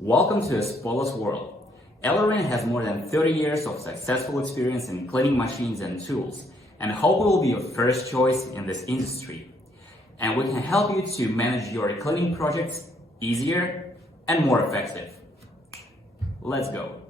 Welcome to a spotless world. ELEREIN has more than 30 years of successful experience in cleaning machines and tools, and hope we will be your first choice in this industry. And we can help you to manage your cleaning projects easier and more effective. Let's go.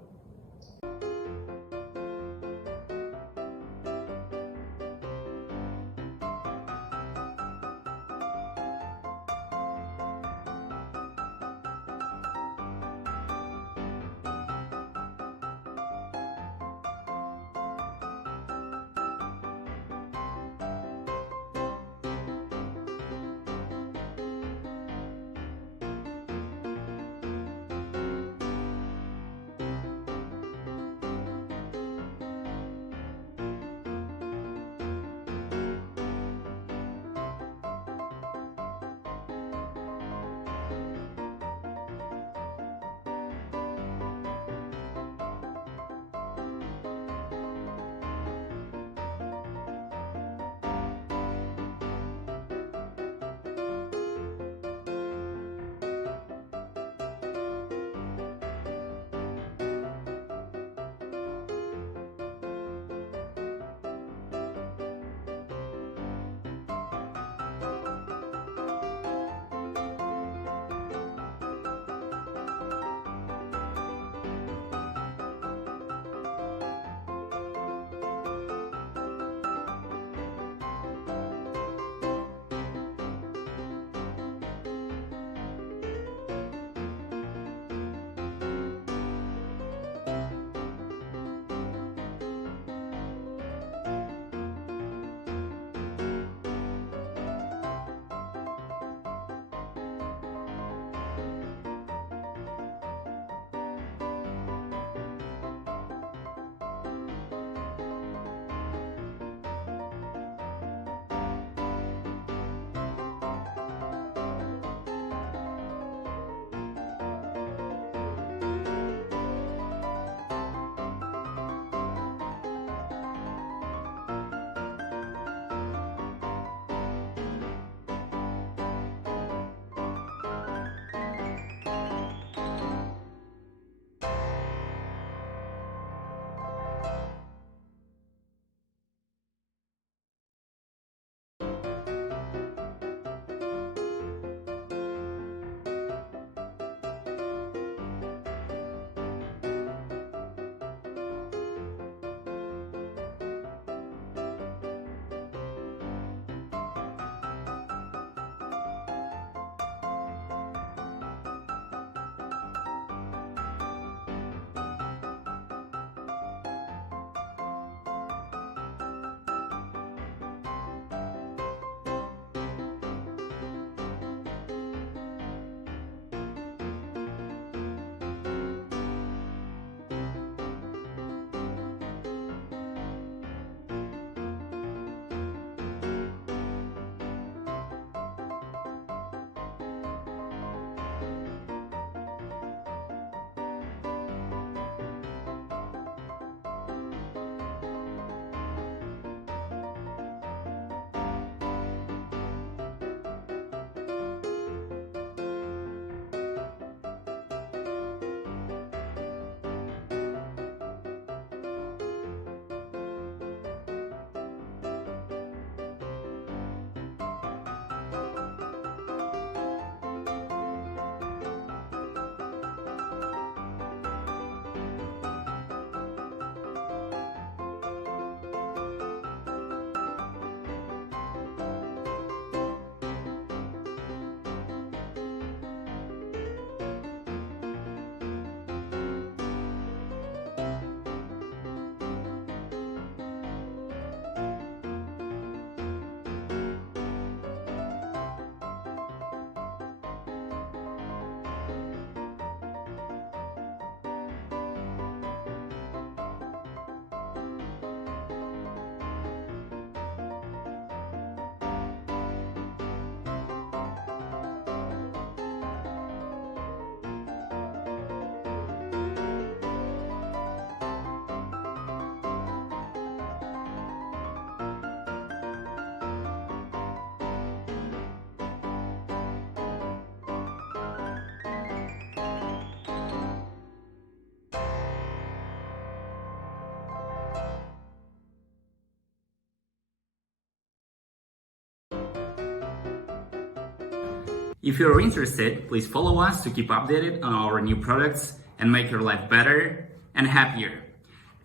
If you're interested, please follow us to keep updated on our new products and make your life better and happier.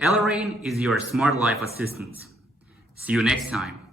ELEREIN is your smart life assistant. See you next time.